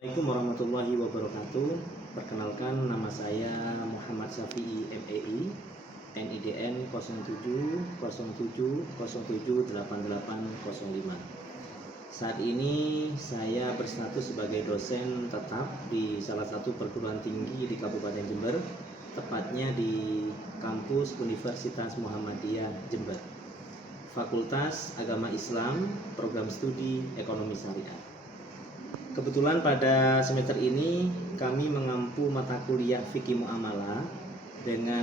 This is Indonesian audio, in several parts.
Assalamualaikum warahmatullahi wabarakatuh. Perkenalkan, nama saya Muhammad Syafi'i MEI, NIDN 0707078805. Saat ini saya berstatus sebagai dosen tetap di salah satu perguruan tinggi di Kabupaten Jember, tepatnya di kampus Universitas Muhammadiyah Jember, Fakultas Agama Islam, Program Studi Ekonomi Syariah. Kebetulan pada semester ini kami mengampu mata kuliah Fikih Muamalah dengan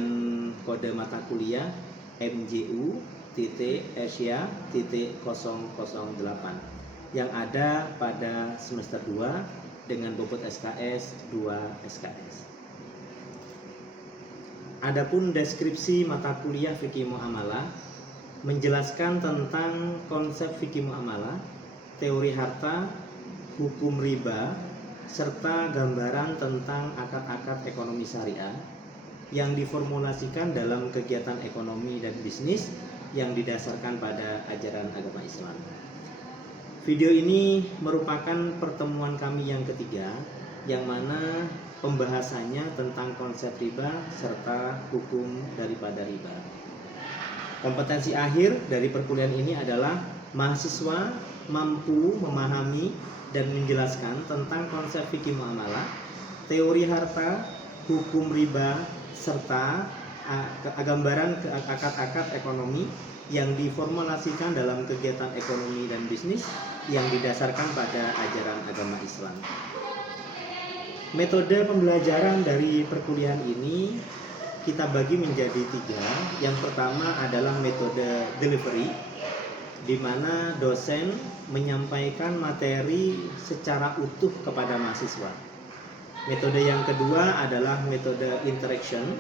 kode mata kuliah MJU.Asia.008 yang ada pada semester 2 dengan bobot SKS 2 SKS. Adapun deskripsi mata kuliah Fikih Muamalah menjelaskan tentang konsep fikih muamalah, teori harta, hukum riba, serta gambaran tentang akad-akad ekonomi syariah yang diformulasikan dalam kegiatan ekonomi dan bisnis yang didasarkan pada ajaran agama Islam. Video ini merupakan pertemuan kami yang ketiga, yang mana pembahasannya tentang konsep riba serta hukum daripada riba. Kompetensi akhir dari perkuliahan ini adalah mahasiswa mampu memahami dan menjelaskan tentang konsep fikih muamalah, teori harta, hukum riba, serta gambaran akad-akad ekonomi yang diformulasikan dalam kegiatan ekonomi dan bisnis yang didasarkan pada ajaran agama Islam. Metode pembelajaran dari perkuliahan ini kita bagi menjadi 3. Yang pertama adalah metode delivery, di mana dosen menyampaikan materi secara utuh kepada mahasiswa. Metode yang kedua adalah metode interaction,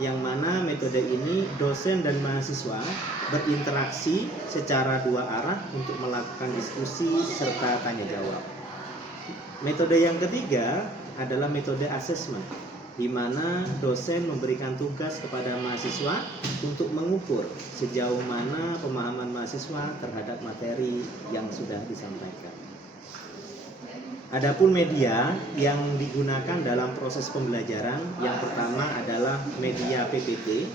yang mana metode ini dosen dan mahasiswa berinteraksi secara 2 arah untuk melakukan diskusi serta tanya jawab. Metode yang ketiga adalah metode assessment, di mana dosen memberikan tugas kepada mahasiswa untuk mengukur sejauh mana pemahaman mahasiswa terhadap materi yang sudah disampaikan. Adapun media yang digunakan dalam proses pembelajaran, yang pertama adalah media PPT,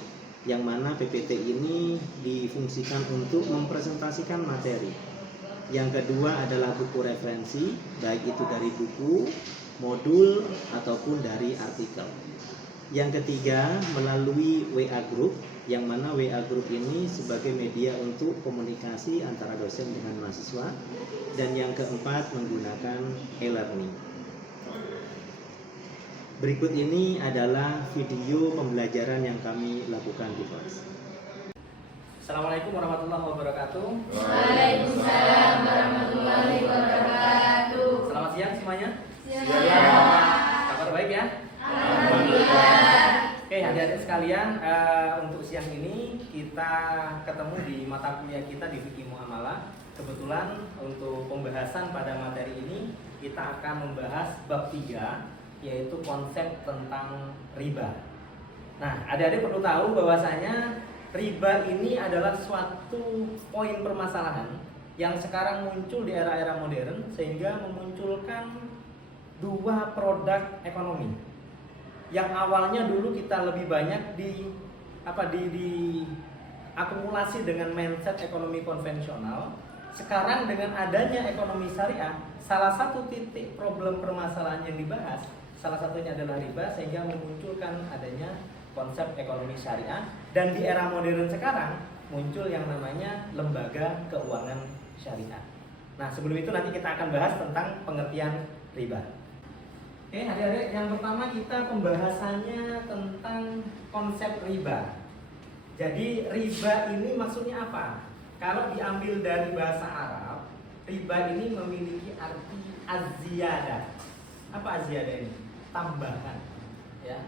yang mana PPT ini difungsikan untuk mempresentasikan materi. Yang kedua adalah buku referensi, baik itu dari buku, modul, ataupun dari artikel. Yang ketiga melalui WA Group, yang mana WA Group ini sebagai media untuk komunikasi antara dosen dengan mahasiswa. Dan yang keempat menggunakan e-learning. Berikut ini adalah video pembelajaran yang kami lakukan di kelas. Assalamualaikum warahmatullahi wabarakatuh. Waalaikumsalam warahmatullahi wabarakatuh. Selamat siang semuanya. Kabar baik ya? Alhamdulillah. Oke, adik-adik sekalian, untuk siang ini kita ketemu di mata kuliah kita di Fikih Muamalah. Kebetulan untuk pembahasan pada materi ini kita akan membahas bab 3, yaitu konsep tentang riba. Nah, adik-adik perlu tahu bahwasanya riba ini adalah suatu poin permasalahan yang sekarang muncul di era-era modern sehingga memunculkan 2 produk ekonomi. Yang awalnya dulu kita lebih banyak diakumulasi dengan mindset ekonomi konvensional. Sekarang dengan adanya ekonomi syariah, salah satu titik problem permasalahan yang dibahas, salah satunya adalah riba, sehingga memunculkan adanya konsep ekonomi syariah. Dan di era modern sekarang muncul yang namanya lembaga keuangan syariah. Nah, sebelum itu nanti kita akan bahas tentang pengertian riba. Oke, adik-adik, yang pertama kita pembahasannya tentang konsep riba. Jadi riba ini maksudnya apa? Kalau diambil dari bahasa Arab, riba ini memiliki arti az-ziyadah. Apa az-ziyadah ini? Tambahan. Ya.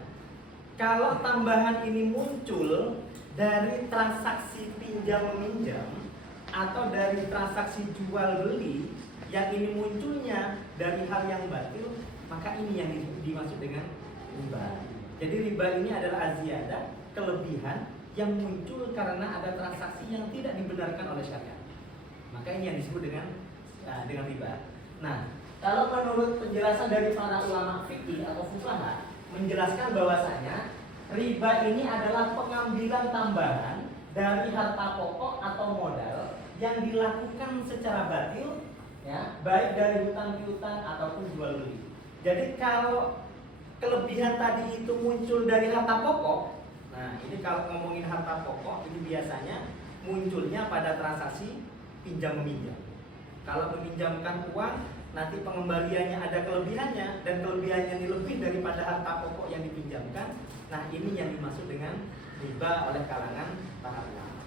Kalau tambahan ini muncul dari transaksi pinjam meminjam atau dari transaksi jual beli, yang ini munculnya dari hal yang batil, maka ini yang dimaksud dengan riba. Jadi riba ini adalah az-ziyadah, kelebihan yang muncul karena ada transaksi yang tidak dibenarkan oleh syariat. Maka ini yang disebut dengan riba. Nah, Kalau menurut penjelasan dari para ulama fikih atau fuqaha menjelaskan bahwasanya riba ini adalah pengambilan tambahan dari harta pokok atau modal yang dilakukan secara batil, ya, baik dari hutang piutang ataupun jual beli. Jadi kalau kelebihan tadi itu muncul dari harta pokok, nah ini kalau ngomongin harta pokok ini biasanya munculnya pada transaksi pinjam meminjam. Kalau meminjamkan uang, nanti pengembaliannya ada kelebihannya dan kelebihannya ini lebih daripada harta pokok yang dipinjamkan. Nah ini yang dimaksud dengan riba oleh kalangan para ulama.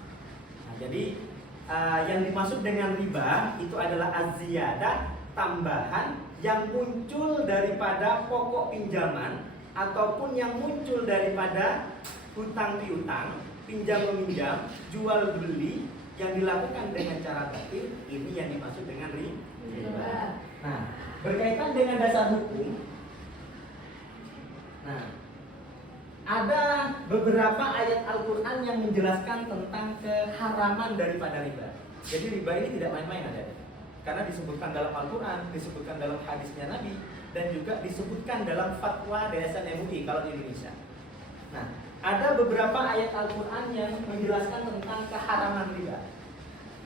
Nah, jadi yang dimaksud dengan riba itu adalah az-ziyadah, tambahan yang muncul daripada pokok pinjaman ataupun yang muncul daripada hutang piutang, pinjam meminjam, jual beli yang dilakukan dengan cara batil. Ini yang dimaksud dengan riba. Nah, berkaitan dengan dasar hukum, nah ada beberapa ayat Al-Quran yang menjelaskan tentang keharaman daripada riba. Jadi riba ini tidak main-main ada, karena disebutkan dalam Al-Quran, disebutkan dalam hadisnya Nabi, dan juga disebutkan dalam fatwa Yayasan MUI kalau di Indonesia. Nah, ada beberapa ayat Al-Quran yang menjelaskan tentang keharaman riba.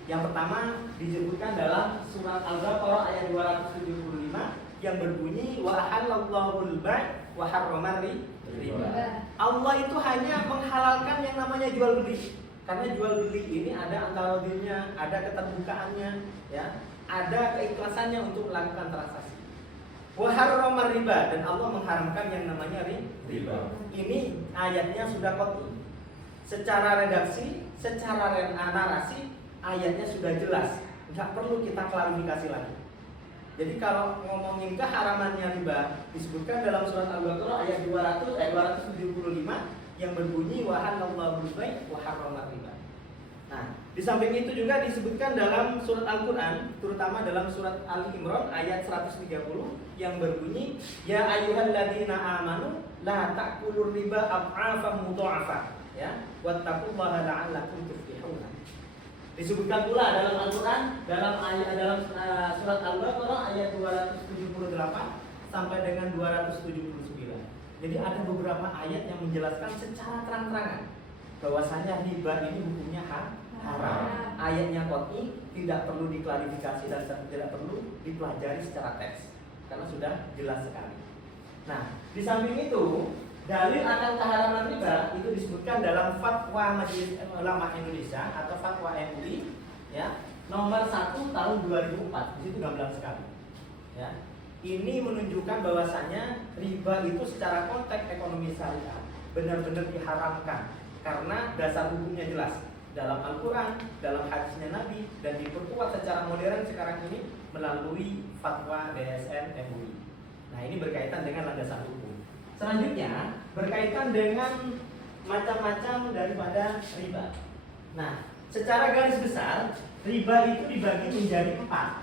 Yang pertama disebutkan dalam surat Al-Baqarah ayat 275 yang berbunyi wa ahallallahu al-bai' wa harrama riba. Allah itu hanya menghalalkan yang namanya jual beli. Karena jual beli ini ada antara dirinya, ada keterbukaannya, ya, ada keikhlasannya untuk melakukan transaksi. Wa harrama riba, dan Allah mengharamkan yang namanya riba. Ini ayatnya sudah qat'i. Secara redaksi, secara narasi ayatnya sudah jelas, nggak perlu kita klarifikasi lagi. Jadi kalau ngomongin keharamannya riba disebutkan dalam surat Al-Baqarah ayat 275 yang berbunyi wa halallahu al-bai' wa harrama riba. Nah, di samping itu juga disebutkan dalam surat Al-Qur'an, terutama dalam surat Al-Imran ayat 130 yang berbunyi ya ayyuhalladzina amanu la ta'kulur riba ad'afan mudha'afa, ya, wattaqullaha la'allakum tuflihun. Disebutkan pula dalam Al-Quran dalam surat Al-Baqarah ayat 278 sampai dengan 279. Jadi ada beberapa ayat yang menjelaskan secara terang-terangan bahwasanya riba ini hukumnya haram. Ayatnya qat'i, tidak perlu diklarifikasi dan tidak perlu dipelajari secara teks karena sudah jelas sekali. Nah, di samping itu dalil akan keharaman riba itu disebutkan dalam fatwa Majelis Ulama Indonesia atau fatwa MUI, ya, nomor 1 tahun 2004. Di situ gamblang sekali. Ya. Ini menunjukkan bahwasanya riba itu secara konteks ekonomi syariah benar-benar diharamkan karena dasar hukumnya jelas dalam Al-Quran, dalam hadisnya Nabi, dan diperkuat secara modern sekarang ini melalui fatwa DSN MUI. Nah, ini berkaitan dengan landasan hukum. Selanjutnya berkaitan dengan macam-macam daripada riba. Nah, secara garis besar riba itu dibagi menjadi 4.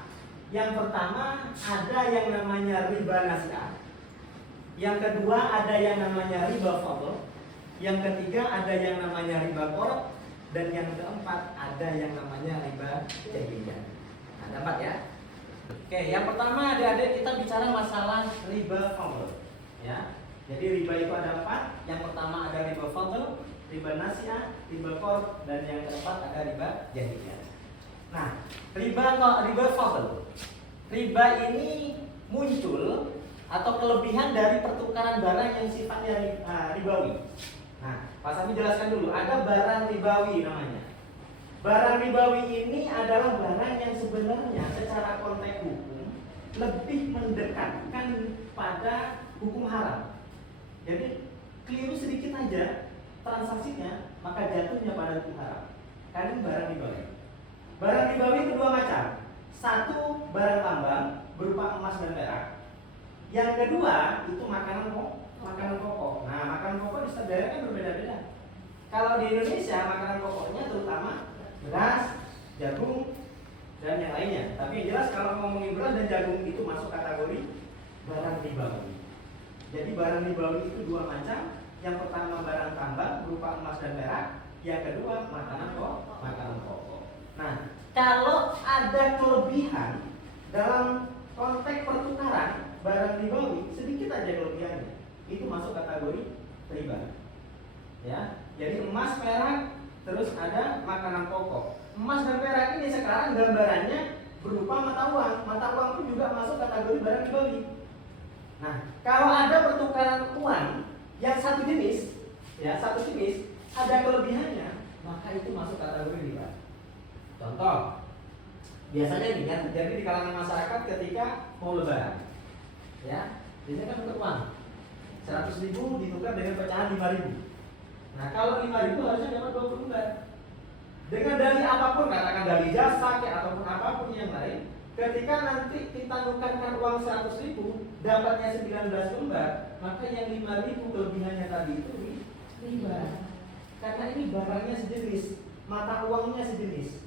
Yang pertama ada yang namanya riba nasi'ah. Yang kedua ada yang namanya riba fadl. Yang ketiga ada yang namanya riba qard. Dan yang keempat ada yang namanya riba jahiliyah. Nah, ada 4 ya. Oke, yang pertama adik-adik kita bicara masalah riba fadl, ya. Jadi riba itu ada 4. Yang pertama ada riba fadl, riba nasi'ah, riba qard, dan yang keempat ada riba jahiliyah. Nah, riba fadl. Riba ini muncul atau kelebihan dari pertukaran barang yang sifatnya ribawi. Nah, Pak Sami jelaskan dulu, ada barang ribawi namanya. Barang ribawi ini adalah barang yang sebenarnya secara konteks hukum lebih mendekatkan pada hukum haram. Jadi keliru sedikit aja transaksinya maka jatuhnya pada hukum haram. Karena ini barang ribawi. Barang ribawi itu 2 macam. Satu barang tambang berupa emas dan perak. Yang kedua itu makanan pokok. Nah, makanan pokok di setiap daerah kan berbeda-beda. Kalau di Indonesia makanan pokoknya terutama beras, jagung, dan yang lainnya. Tapi yang jelas kalau ngomongin beras dan jagung itu masuk kategori barang ribawi. Jadi barang ribawi itu 2 macam. Yang pertama barang tambang berupa emas dan perak. Yang kedua makanan pokok. Nah, kalau ada kelebihan dalam konteks pertukaran barang ribawi sedikit aja kelebihannya, itu masuk kategori riba. Ya, jadi emas, perak, terus ada makanan pokok. Emas dan perak ini sekarang gambarannya berupa mata uang. Mata uang pun juga masuk kategori barang ribawi. Nah, kalau ada pertukaran uang yang satu jenis, ya satu jenis, ada kelebihannya, maka itu masuk kategori riba. Contoh, biasanya nih kan terjadi di kalangan masyarakat ketika mau lebaran, ya, biasanya kan untuk uang 100.000 ditukar dengan pecahan 5.000. Nah, kalau 5.000 harusnya dapat 20 lembar. Dengan dalih apapun, katakan dalih jasa ataupun apapun yang lain, ketika nanti kita nukarkan uang 100.000 dapatnya 19 lembar, maka yang 5.000 kelebihannya tadi itu riba. Karena ini barangnya sejenis, mata uangnya sejenis.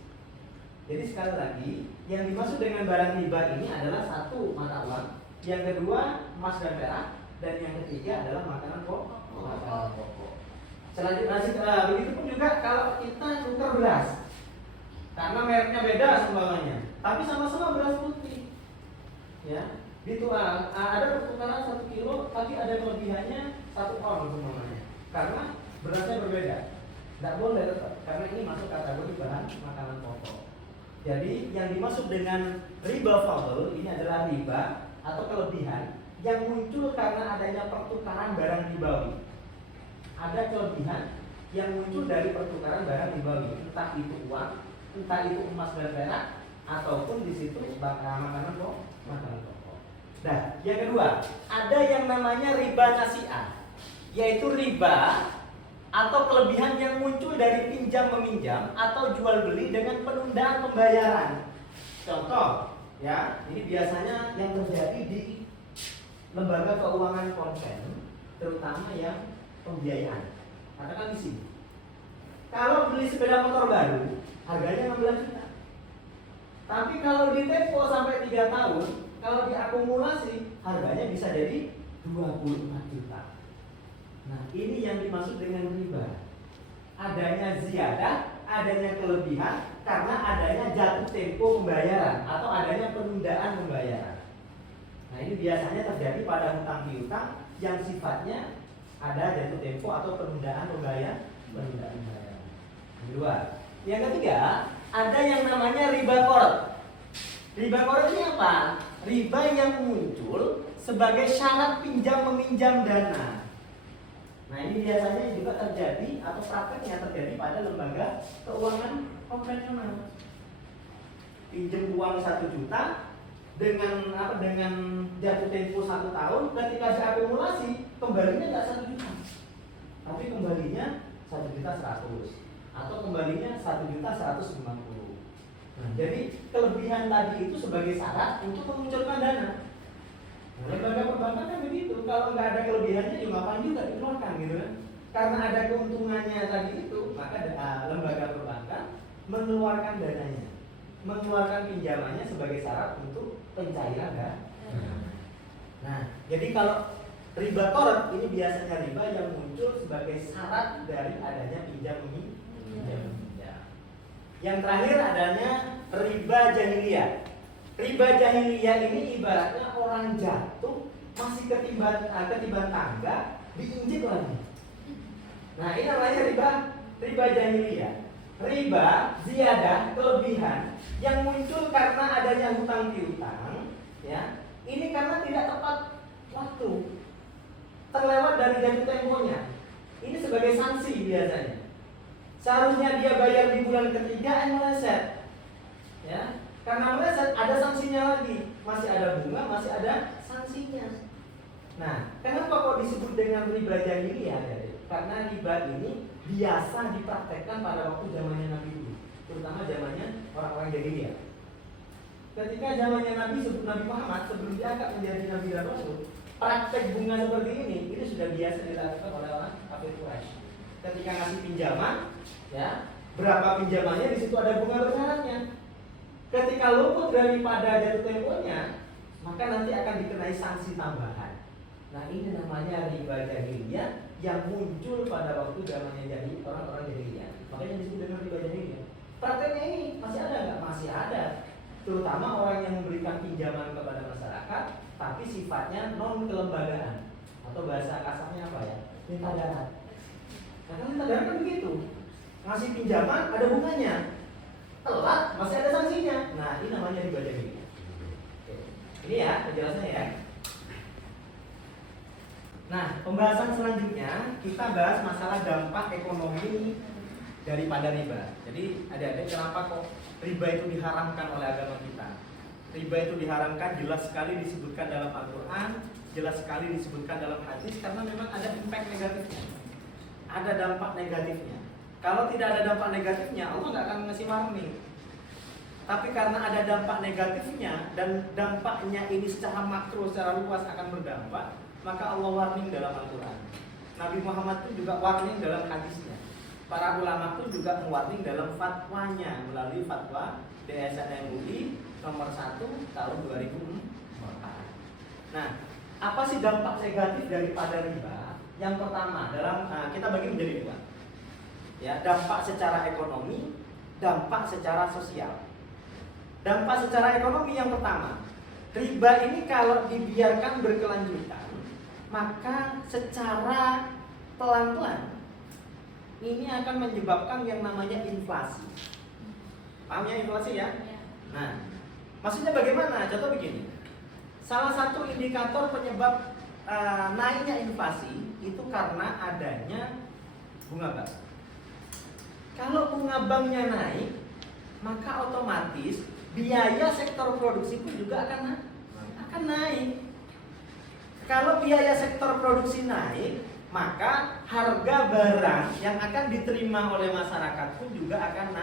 Jadi sekali lagi, yang dimaksud dengan barang riba ini adalah satu, mata uang, yang kedua emas dan perak, dan yang ketiga adalah makanan pokok. Selanjutnya, begitu pun juga kalau kita tukar beras, karena mereknya beda semuanya, tapi sama-sama beras putih, ya, ada pertukaran 1 kilo, tapi ada kelebihannya 1 on semuanya, karena berasnya berbeda. Tidak boleh tetap, karena ini masuk kategori bahan makanan pokok. Jadi yang dimaksud dengan riba fadl ini adalah riba atau kelebihan yang muncul karena adanya pertukaran barang ribawi. Ada kelebihan yang muncul dari pertukaran barang ribawi, entah itu uang, entah itu emas dan perak, ataupun di situ makanan pokok. Nah, yang kedua, ada yang namanya riba nasi'ah, yaitu riba atau kelebihan yang muncul dari pinjam meminjam atau jual beli dengan penundaan pembayaran. Contoh, ya, ini biasanya yang terjadi di lembaga keuangan konven, terutama yang pembiayaan. Katakan di sini, kalau beli sepeda motor baru, harganya 16 juta. Tapi kalau ditempo sampai 3 tahun, kalau diakumulasi, harganya bisa jadi 24 juta. Nah, ini yang dimaksud dengan riba. Adanya ziyadah, adanya kelebihan karena adanya jatuh tempo pembayaran atau adanya penundaan pembayaran. Nah, ini biasanya terjadi pada hutang piutang yang sifatnya ada jatuh tempo atau penundaan pembayaran. Kedua, yang ketiga, ada yang namanya riba qard. Riba qard ini apa? Riba yang muncul sebagai syarat pinjam meminjam dana. Nah, ini biasanya juga terjadi atau prakteknya terjadi pada lembaga keuangan konvensional. Pinjam uang 1 juta dengan jatuh tempo 1 tahun, ketika diakumulasi kembalinya nggak 1 juta, tapi kembalinya 1.100.000 atau kembalinya 1.150.000. Nah, jadi kelebihan tadi itu sebagai syarat untuk memunculkan dana. Nah, lembaga perbankan kan begitu, kalau nggak ada kelebihannya ya ngapain juga dikeluarkan gitu kan? Karena ada keuntungannya tadi itu, maka lembaga perbankan mengeluarkan dananya, mengeluarkan pinjamannya sebagai syarat untuk pencairan dana. Nah, jadi kalau riba qard ini biasanya riba yang muncul sebagai syarat dari adanya pinjam meminjam. Yang terakhir adanya riba jahiliyah. Riba jahiliyah ini ibaratnya orang jatuh masih ketiban tangga diinjek lagi. Nah, ini namanya riba jahiliyah. Riba ziyadah, kelebihan yang muncul karena adanya hutang piutang, ya. Ini karena tidak tepat waktu, terlewat dari jatuh temponya. Ini sebagai sanksi biasanya. Seharusnya dia bayar di bulan ketiga, meleset, ya. Karena meleset ada sanksinya lagi, masih ada bunga, masih ada sanksinya. Nah, kenapa kok disebut dengan riba jahiliyah? Karena riba ini biasa dipraktekkan pada waktu zamannya Nabi dulu, terutama zamannya orang-orang jahiliyah. Ketika zamannya Nabi Muhammad sebelum diangkat menjadi Nabi dan Rasul, praktek bunga seperti ini sudah biasa dilakukan oleh orang kafir Quraisy. Ketika ngasih pinjaman, ya, berapa pinjamannya di situ ada bunga bersyaratnya. Ketika luput daripada jatuh temponya, maka nanti akan dikenai sanksi tambahan. Nah, ini namanya riba jahiliyah yang muncul pada waktu zamannya jadi orang-orang jahiliyah. Makanya disebut dengan riba jahiliyah. Prakteknya ini masih ada nggak? Masih ada. terutama orang yang memberikan pinjaman kepada masyarakat, tapi sifatnya non kelembagaan atau bahasa kasarnya apa ya? Minta darat. Nah, kan minta darat kan begitu, ngasih pinjaman ada bunganya, telat masih ada sanksinya. Nah, ini namanya riba jahiliyah. Ini ya penjelasannya ya. Nah, pembahasan selanjutnya kita bahas masalah dampak ekonomi daripada riba. Jadi adik-adik, kenapa kok riba itu diharamkan oleh agama kita? Riba itu diharamkan jelas sekali disebutkan dalam Al-Quran, jelas sekali disebutkan dalam hadis, karena memang ada impact negatifnya, ada dampak negatifnya. Kalau tidak ada dampak negatifnya, Allah nggak akan ngasih warning. Tapi karena ada dampak negatifnya dan dampaknya ini secara makro, secara luas akan berdampak, maka Allah warning dalam Al-Quran. Nabi Muhammad pun juga warning dalam hadisnya. Para ulama pun juga mewarning dalam fatwanya melalui fatwa DSN MUI nomor 1 tahun 2004. Nah, apa sih dampak negatif daripada riba? Yang pertama, kita bagi menjadi dua. Ya, dampak secara ekonomi, dampak secara sosial. Dampak secara ekonomi yang pertama, riba ini kalau dibiarkan berkelanjutan, maka secara pelan-pelan ini akan menyebabkan yang namanya inflasi. Paham ya inflasi ya? Nah, maksudnya bagaimana? Contoh begini. Salah satu indikator penyebab naiknya inflasi itu karena adanya bunga bank. Kalau bunga banknya naik, maka otomatis biaya sektor produksi pun juga akan naik. Kalau biaya sektor produksi naik, maka harga barang yang akan diterima oleh masyarakat pun juga akan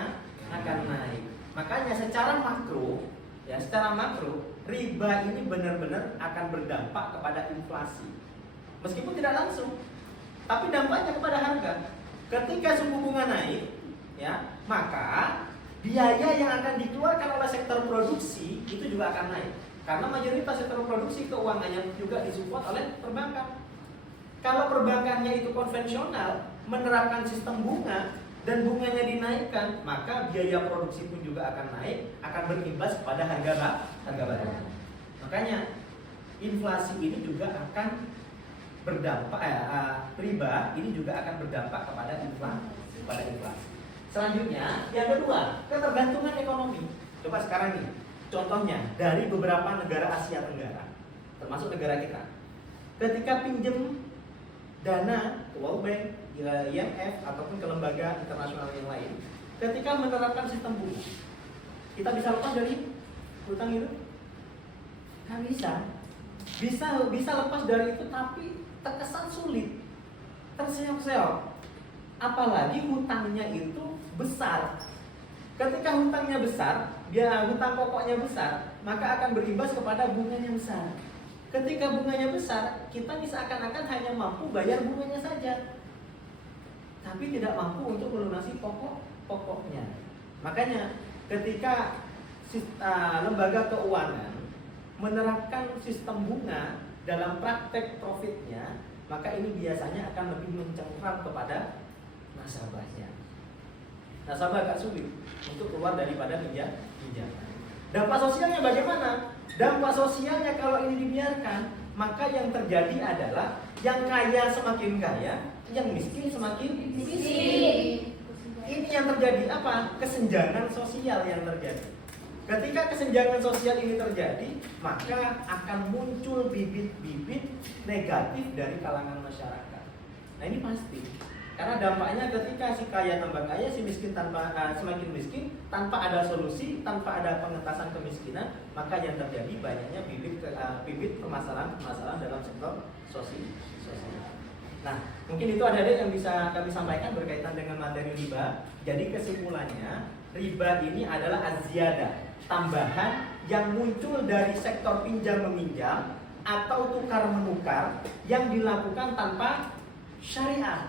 naik. Makanya secara makro, riba ini benar-benar akan berdampak kepada inflasi. Meskipun tidak langsung, tapi dampaknya kepada harga. Ketika suku bunga naik, ya, maka biaya yang akan dikeluarkan oleh sektor produksi itu juga akan naik. Karena mayoritas sektor produksi keuangannya juga disupport oleh perbankan. Kalau perbankannya itu konvensional, menerapkan sistem bunga dan bunganya dinaikkan, maka biaya produksi pun juga akan naik, akan berimbas kepada harga barang. Makanya inflasi ini juga akan berdampak, riba ini juga akan berdampak kepada inflasi. Selanjutnya, yang kedua, ketergantungan ekonomi. Coba sekarang nih, contohnya dari beberapa negara Asia Tenggara, termasuk negara kita. Ketika pinjam dana ke World Bank, IMF ataupun ke lembaga internasional yang lain, ketika menerapkan sistem bunga, kita bisa lepas dari hutang itu? Nggak bisa. Bisa lepas dari itu, tapi terkesan sulit, terseok-seok. Apalagi hutangnya itu besar. Ketika hutangnya besar, hutang pokoknya besar, maka akan berimbas kepada bunganya besar. Ketika bunganya besar, kita seakan-akan hanya mampu bayar bunganya saja, tapi tidak mampu untuk melunasi pokoknya. Makanya ketika lembaga keuangan menerapkan sistem bunga dalam praktek profitnya, maka ini biasanya akan lebih mencengkram kepada nasabahnya. Nasabah agak sulit untuk keluar daripada pinjaman. Dampak sosialnya bagaimana? Dampak sosialnya kalau ini dibiarkan, maka yang terjadi adalah yang kaya semakin kaya, yang miskin semakin miskin. Ini yang terjadi apa? Kesenjangan sosial yang terjadi. Ketika kesenjangan sosial ini terjadi, maka akan muncul bibit-bibit negatif dari kalangan masyarakat. Nah, ini pasti. Karena dampaknya ketika si kaya tambah kaya, si miskin semakin miskin, tanpa ada solusi, tanpa ada pengentasan kemiskinan, maka yang terjadi banyaknya bibit permasalahan dalam sektor sosial. Nah, mungkin itu ada yang bisa kami sampaikan berkaitan dengan materi riba. Jadi kesimpulannya, riba ini adalah az-ziyadah, tambahan yang muncul dari sektor pinjam meminjam atau tukar menukar yang dilakukan tanpa syariat,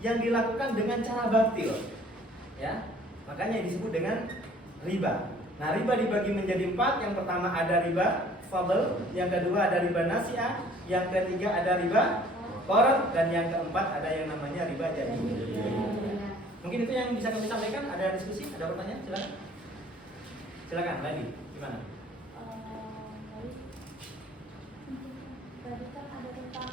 yang dilakukan dengan cara batil, ya, makanya disebut dengan riba. Nah, riba dibagi menjadi 4. Yang pertama ada riba fadl, yang kedua ada riba nasi'ah, yang ketiga ada riba qard, dan yang keempat ada yang namanya riba jahiliyah. Mungkin itu yang bisa kami sampaikan. Ada diskusi, ada pertanyaan, silakan lagi. Gimana? Baik. Tadi kan ada tentang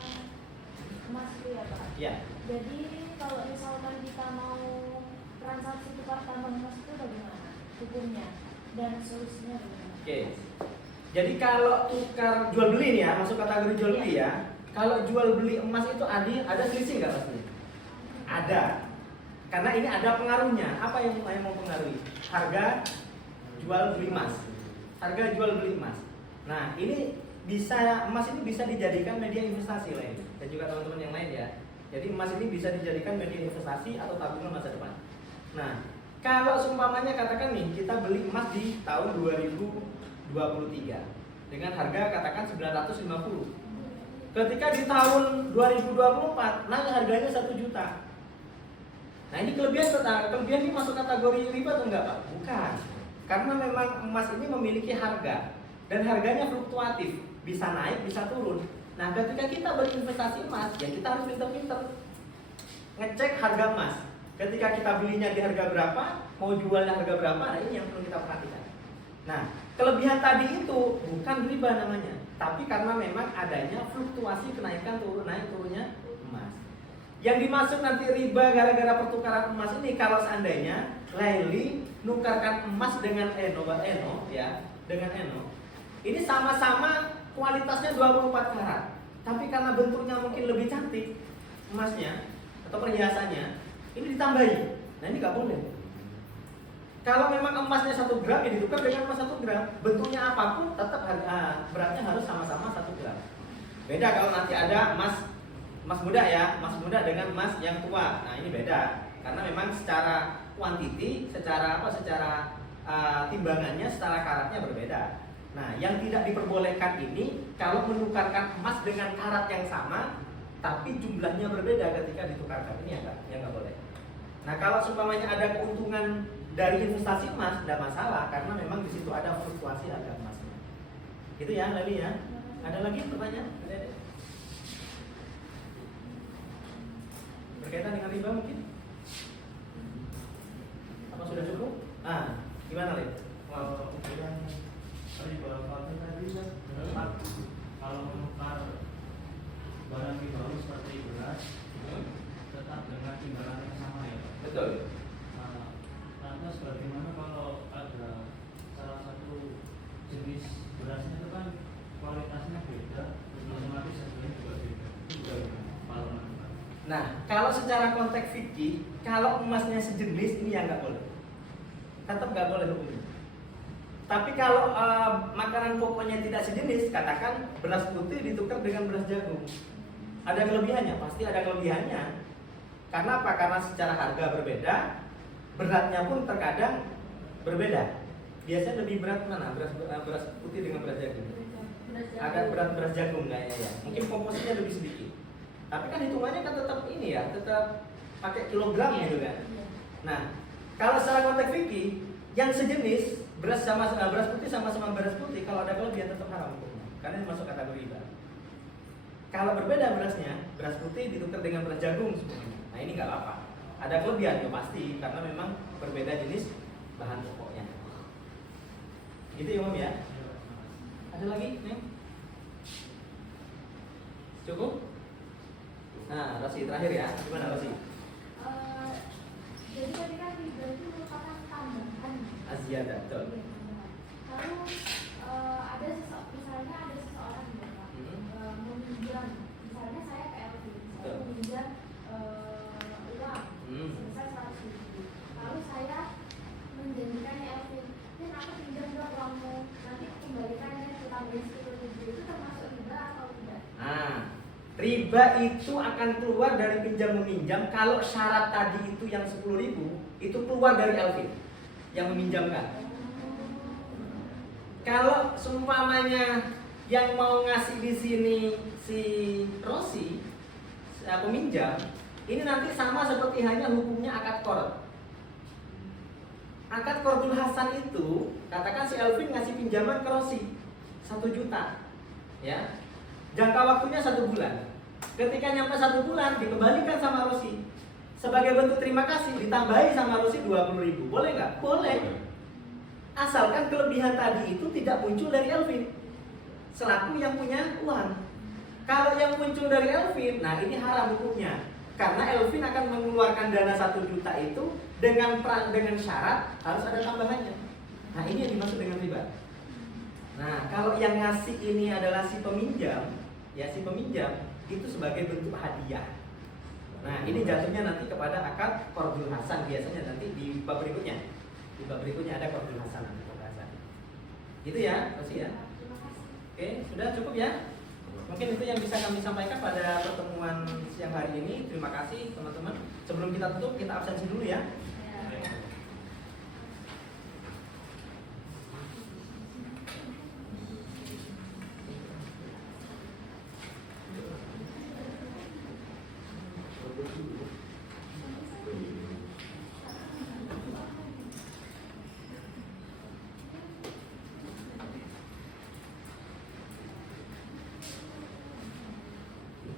emas itu ya Pak. Ya. Jadi kalau misalkan kita mau transaksi tukar tambah emas itu bagaimana hukumnya dan solusinya bagaimana? Oke. Jadi kalau tukar jual beli nih ya, masuk kategori jual beli ya. Kalau jual beli emas itu ada selisih nggak pasti? Ada. Karena ini ada pengaruhnya. Apa yang mau pengaruhi? Harga jual beli emas. Harga jual beli emas. Nah, ini emas ini bisa dijadikan media investasi lain dan juga teman-teman yang lain ya. Jadi emas ini bisa dijadikan media investasi atau tabungan masa depan. Nah, kalau seumpamanya katakan nih kita beli emas di tahun 2023 dengan harga katakan 950. Ketika di tahun 2024 naik harganya 1 juta. Nah, ini kelebihan ini masuk kategori riba atau enggak, Pak? Bukan. Karena memang emas ini memiliki harga dan harganya fluktuatif, bisa naik, bisa turun. Nah, ketika kita berinvestasi emas, ya kita harus pintar-pintar ngecek harga emas. Ketika kita belinya di harga berapa, mau jualnya harga berapa, nah ini yang perlu kita perhatikan. Nah, kelebihan tadi itu bukan riba namanya, tapi karena memang adanya fluktuasi kenaikan naik turunnya emas. Yang dimaksud nanti riba gara-gara pertukaran emas ini kalau seandainya Laili nukarkan emas dengan Eno ya, dengan Eno. Ini sama-sama kualitasnya 24 karat. Tapi karena bentuknya mungkin lebih cantik emasnya atau perhiasannya, ini ditambahi. Nah, ini nggak boleh. Kalau memang emasnya 1 gram ya ditukar dengan emas 1 gram. Bentuknya apapun tetap beratnya harus sama-sama 1 gram. Beda kalau nanti ada emas muda ya, emas muda dengan emas yang tua. Nah, ini beda. Karena memang secara kuantiti, secara timbangannya, secara karatnya berbeda. Nah, yang tidak diperbolehkan ini kalau menukarkan emas dengan karat yang sama, tapi jumlahnya berbeda ketika ditukarkan. Ini yang nggak boleh. Nah, kalau seumpamanya ada keuntungan dari investasi emas, tidak masalah karena memang di situ ada fluktuasi harga emasnya. Itu ya, Lali ya. Ada lagi pertanyaan? Ada? Berkaitan dengan riba mungkin? Apa sudah cukup? Gimana Lali? Kalau yang riba tadi kan kalau menukar barang ribawi seperti beras tetap dengan timbangan yang sama ya Pak? Betul. Lantas bagaimana kalau ada salah satu jenis berasnya itu kan kualitasnya beda, otomatis harganya juga beda. Kalau menukar. Nah, kalau secara konteks fikih, kalau emasnya sejenis ini yang nggak boleh. Tetap nggak boleh hukumnya. Tapi kalau makanan pokoknya tidak sejenis, katakan beras putih ditukar dengan beras jagung. Ada kelebihannya, pasti ada kelebihannya. Karena apa? Karena secara harga berbeda, beratnya pun terkadang berbeda. Biasanya lebih berat mana? Beras putih dengan beras jagung. Agak berat beras jagung kayaknya ya. Mungkin komposisinya lebih sedikit. Tapi kan hitungannya kan tetap ini ya, tetap pakai kilogram gitu kan. Nah, kalau secara konteks fikih yang sejenis beras putih sama beras putih kalau ada kelebihan tetap haram hukumnya. Karena ini masuk kategori riba. Kalau berbeda berasnya, beras putih ditukar dengan beras jagung semuanya. Nah, ini nggak apa-apa. Ada kelebihan ya pasti karena memang berbeda jenis bahan pokoknya. Gitu ya, Om ya. Ada lagi, Neng? Cukup? Nah, Rosi terakhir ya. Gimana Rosi? Jadi tadi kan riba itu merupakan tambahan. Aziyadah, betul. Lalu misalnya ada seseorang ya Pak, meminjam, misalnya saya ke LV, saya meminjam uang sebesar 100.000. Lalu saya menjanjikan LV, dan aku pinjam dong uangmu, nanti kembalikannya ditambahin 10.000, itu termasuk riba atau tidak? Riba itu akan keluar dari pinjam meminjam kalau syarat tadi itu yang 10.000 itu keluar dari LV yang meminjamkan. Kalau seumpamanya yang mau ngasih di sini si Rosi peminjam, ini nanti sama seperti hanya hukumnya akad qard. Akad qardul hasan itu katakan si Elvin ngasih pinjaman ke Rosi 1 juta, ya. Jangka waktunya 1 bulan. Ketika nyampe 1 bulan dikembalikan sama Rosi. Sebagai bentuk terima kasih ditambahi sama Rosi 20.000. Boleh nggak? Boleh. Asalkan kelebihan tadi itu tidak muncul dari Elvin selaku yang punya uang. Kalau yang muncul dari Elvin, nah ini haram hukumnya. Karena Elvin akan mengeluarkan dana 1 juta itu dengan syarat harus ada tambahannya. Nah ini yang dimaksud dengan riba. Nah kalau yang ngasih ini adalah si peminjam, ya si peminjam itu sebagai bentuk hadiah. Nah ini jatuhnya nanti kepada akad qardul hasan, biasanya nanti di bab berikutnya. Di bab berikutnya ada qardul hasan nanti pembahasan. Gitu ya, pasti ya. Oke, sudah cukup ya. Mungkin itu yang bisa kami sampaikan pada pertemuan siang hari ini. Terima kasih teman-teman. Sebelum kita tutup, kita absensi dulu ya.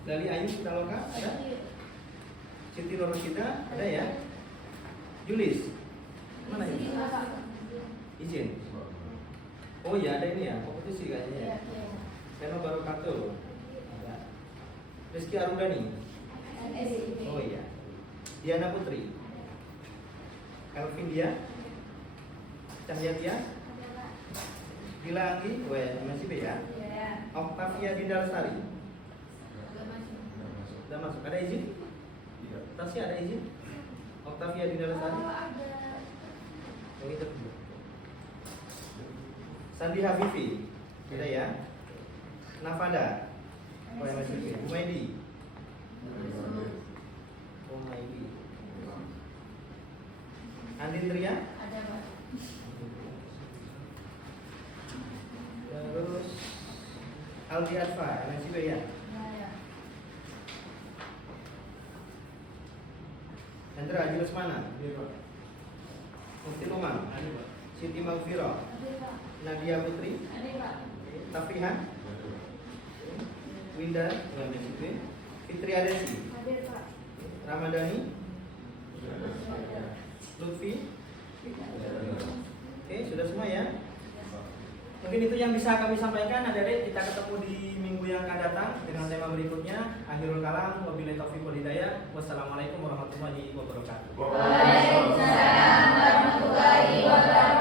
Dari Ayu Pitaloka ada? Siti Nurrosida ada ya? Julis mana ini? Izin. Oh iya ada ini ya, kompetisi kayaknya ya. Seno Barokatul ada. Rizky Arundani. Oh iya. Diana Putri. Elvin dia. Cahyatia. Dila Anggi, masih B ya. Octavia Dinda Lestari. Sudah masuk. Ada izin? Tasya ada izin? Octavia Dinda Lestari. Oh itu. Sandi Habibi. Ada ya. Nafada. Oh yang masih B. Umaidi. Umaidi. Andin Tria. Ada Pak. Terus Aldi Adva, MSIB ya. Hendra Jules mana? Mufti Umar. Siti Maghfirah. Nadia Putri. Tafihan. Winda, MSIB. Fitri Adesi. Ramadhani. Lutfi. Oke, sudah semua ya. Mungkin itu yang bisa kami sampaikan. Adik-adik, kita ketemu di minggu yang akan datang dengan tema berikutnya. Akhirul kalam, wabillahi taufiq wal hidayah. Wassalamualaikum warahmatullahi wabarakatuh. Waalaikumsalam warahmatullahi wabarakatuh.